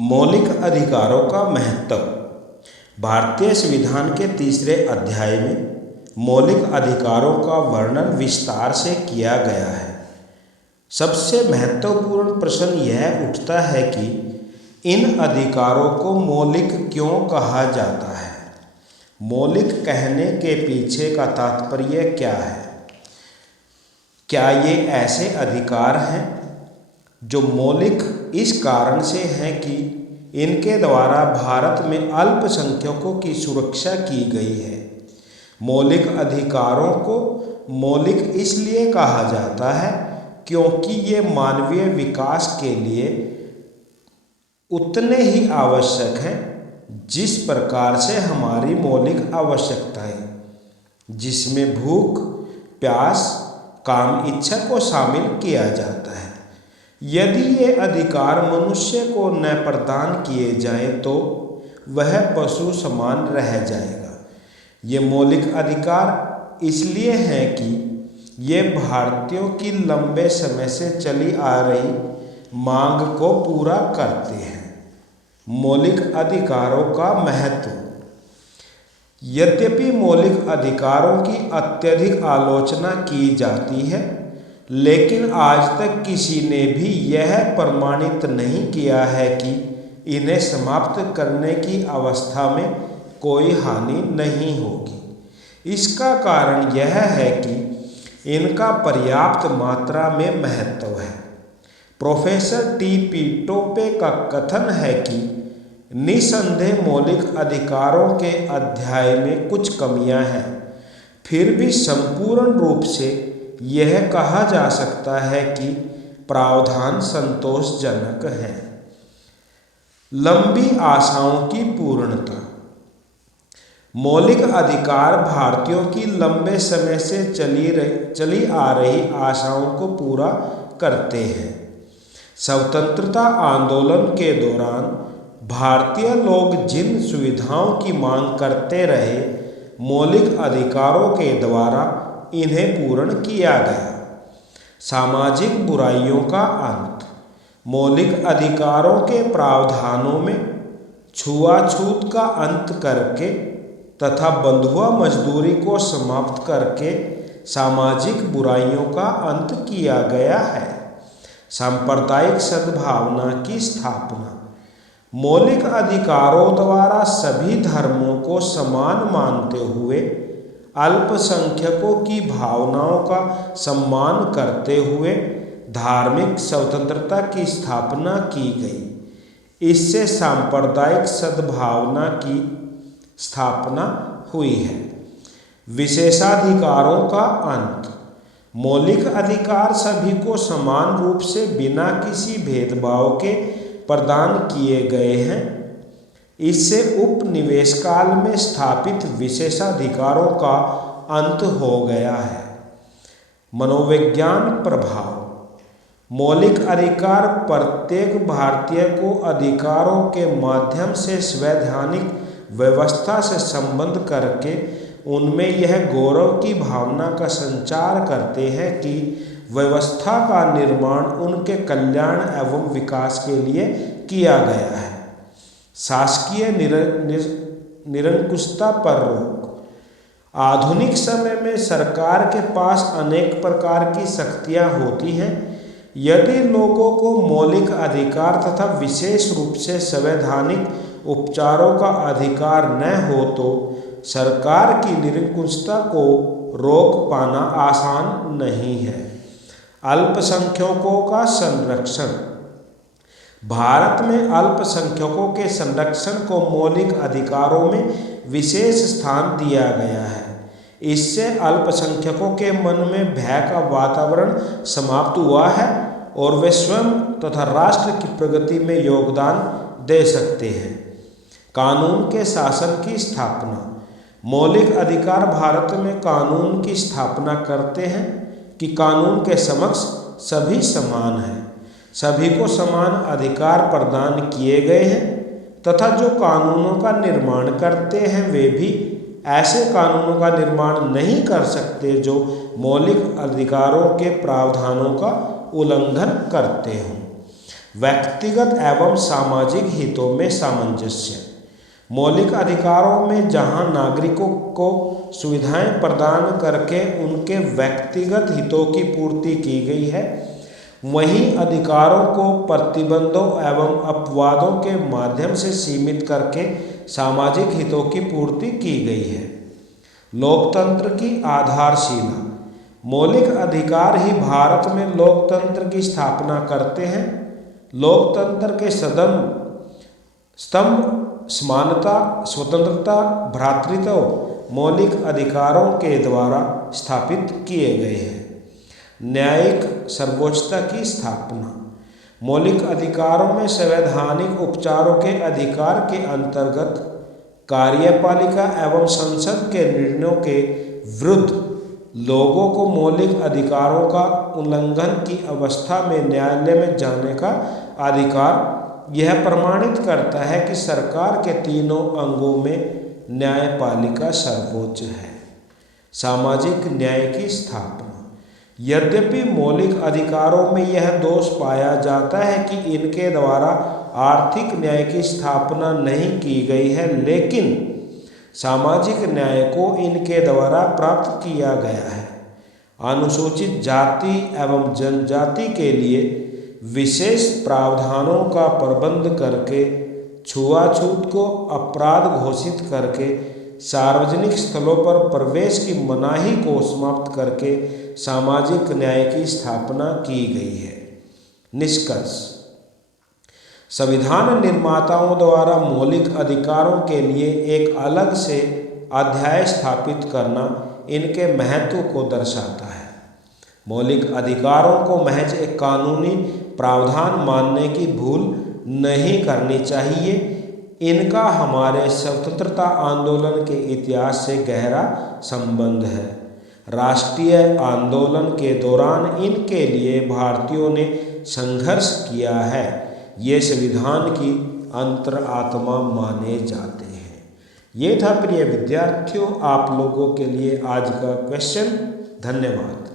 मौलिक अधिकारों का महत्व। भारतीय संविधान के तीसरे अध्याय में मौलिक अधिकारों का वर्णन विस्तार से किया गया है। सबसे महत्वपूर्ण प्रश्न यह उठता है कि इन अधिकारों को मौलिक क्यों कहा जाता है। मौलिक कहने के पीछे का तात्पर्य क्या है? क्या ये ऐसे अधिकार हैं जो मौलिक इस कारण से हैं कि इनके द्वारा भारत में अल्पसंख्यकों की सुरक्षा की गई है। मौलिक अधिकारों को मौलिक इसलिए कहा जाता है क्योंकि ये मानवीय विकास के लिए उतने ही आवश्यक हैं जिस प्रकार से हमारी मौलिक आवश्यकताएं, जिसमें भूख, प्यास, काम, इच्छा को शामिल किया जाता है। यदि ये अधिकार मनुष्य को न प्रदान किए जाएं तो वह पशु समान रह जाएगा। ये मौलिक अधिकार इसलिए हैं कि ये भारतीयों की लंबे समय से चली आ रही मांग को पूरा करते हैं। मौलिक अधिकारों का महत्व। यद्यपि मौलिक अधिकारों की अत्यधिक आलोचना की जाती है, लेकिन आज तक किसी ने भी यह प्रमाणित नहीं किया है कि इन्हें समाप्त करने की अवस्था में कोई हानि नहीं होगी। इसका कारण यह है कि इनका पर्याप्त मात्रा में महत्व है। Professor TP. टोपे का कथन है कि निसंदेह मौलिक अधिकारों के अध्याय में कुछ कमियां हैं, फिर भी संपूर्ण रूप से यह कहा जा सकता है कि प्रावधान संतोषजनक है। लंबी आशाओं की पूर्णता। मौलिक अधिकार भारतीयों की लंबे समय से चली आ रही आशाओं को पूरा करते हैं। स्वतंत्रता आंदोलन के दौरान भारतीय लोग जिन सुविधाओं की मांग करते रहे, मौलिक अधिकारों के द्वारा इन्हें पूर्ण किया गया। सामाजिक बुराइयों का अंत। मौलिक अधिकारों के प्रावधानों में छुआछूत का अंत करके तथा बंधुआ मजदूरी को समाप्त करके सामाजिक बुराइयों का अंत किया गया है। सांप्रदायिक सद्भावना की स्थापना। मौलिक अधिकारों द्वारा सभी धर्मों को समान मानते हुए अल्पसंख्यकों की भावनाओं का सम्मान करते हुए धार्मिक स्वतंत्रता की स्थापना की गई। इससे सांप्रदायिक सद्भावना की स्थापना हुई है। विशेषाधिकारों का अंत। मौलिक अधिकार सभी को समान रूप से बिना किसी भेदभाव के प्रदान किए गए हैं। इससे उपनिवेश काल में स्थापित विशेषाधिकारों का अंत हो गया है। मनोविज्ञान प्रभाव। मौलिक अधिकार प्रत्येक भारतीय को अधिकारों के माध्यम से संवैधानिक व्यवस्था से संबंध करके उनमें यह गौरव की भावना का संचार करते हैं कि व्यवस्था का निर्माण उनके कल्याण एवं विकास के लिए किया गया है। शासकीय निरंकुशता पर रोक। आधुनिक समय में सरकार के पास अनेक प्रकार की शक्तियां होती हैं। यदि लोगों को मौलिक अधिकार तथा विशेष रूप से संवैधानिक उपचारों का अधिकार न हो तो सरकार की निरंकुशता को रोक पाना आसान नहीं है। अल्पसंख्यकों का संरक्षण। भारत में अल्पसंख्यकों के संरक्षण को मौलिक अधिकारों में विशेष स्थान दिया गया है। इससे अल्पसंख्यकों के मन में भय का वातावरण समाप्त हुआ है और वे स्वयं तथा राष्ट्र की प्रगति में योगदान दे सकते हैं। कानून के शासन की स्थापना। मौलिक अधिकार भारत में कानून की स्थापना करते हैं कि कानून के समक्ष सभी समान हैं। सभी को समान अधिकार प्रदान किए गए हैं तथा जो कानूनों का निर्माण करते हैं वे भी ऐसे कानूनों का निर्माण नहीं कर सकते जो मौलिक अधिकारों के प्रावधानों का उल्लंघन करते हों। व्यक्तिगत एवं सामाजिक हितों में सामंजस्य। मौलिक अधिकारों में जहां नागरिकों को सुविधाएं प्रदान करके उनके व्यक्तिगत हितों की पूर्ति की गई है, वहीं अधिकारों को प्रतिबंधों एवं अपवादों के माध्यम से सीमित करके सामाजिक हितों की पूर्ति की गई है। लोकतंत्र की आधारशिला। मौलिक अधिकार ही भारत में लोकतंत्र की स्थापना करते हैं। लोकतंत्र के स्तंभ समानता, स्वतंत्रता, भ्रातृत्व मौलिक अधिकारों के द्वारा स्थापित किए गए हैं। न्यायिक सर्वोच्चता की स्थापना। मौलिक अधिकारों में संवैधानिक उपचारों के अधिकार के अंतर्गत कार्यपालिका एवं संसद के निर्णयों के विरुद्ध लोगों को मौलिक अधिकारों का उल्लंघन की अवस्था में न्यायालय में जाने का अधिकार यह प्रमाणित करता है कि सरकार के तीनों अंगों में न्यायपालिका सर्वोच्च है। सामाजिक न्याय की स्थापना। यद्यपि मौलिक अधिकारों में यह दोष पाया जाता है कि इनके द्वारा आर्थिक न्याय की स्थापना नहीं की गई है, लेकिन सामाजिक न्याय को इनके द्वारा प्राप्त किया गया है। अनुसूचित जाति एवं जनजाति के लिए विशेष प्रावधानों का प्रबंध करके, छुआछूत को अपराध घोषित करके, सार्वजनिक स्थलों पर प्रवेश की मनाही को समाप्त करके सामाजिक न्याय की स्थापना की गई है। निष्कर्ष। संविधान निर्माताओं द्वारा मौलिक अधिकारों के लिए एक अलग से अध्याय स्थापित करना इनके महत्व को दर्शाता है। मौलिक अधिकारों को महज एक कानूनी प्रावधान मानने की भूल नहीं करनी चाहिए। इनका हमारे स्वतंत्रता आंदोलन के इतिहास से गहरा संबंध है। राष्ट्रीय आंदोलन के दौरान इनके लिए भारतीयों ने संघर्ष किया है। ये संविधान की अंतरात्मा माने जाते हैं। ये था प्रिय विद्यार्थियों आप लोगों के लिए आज का क्वेश्चन। धन्यवाद।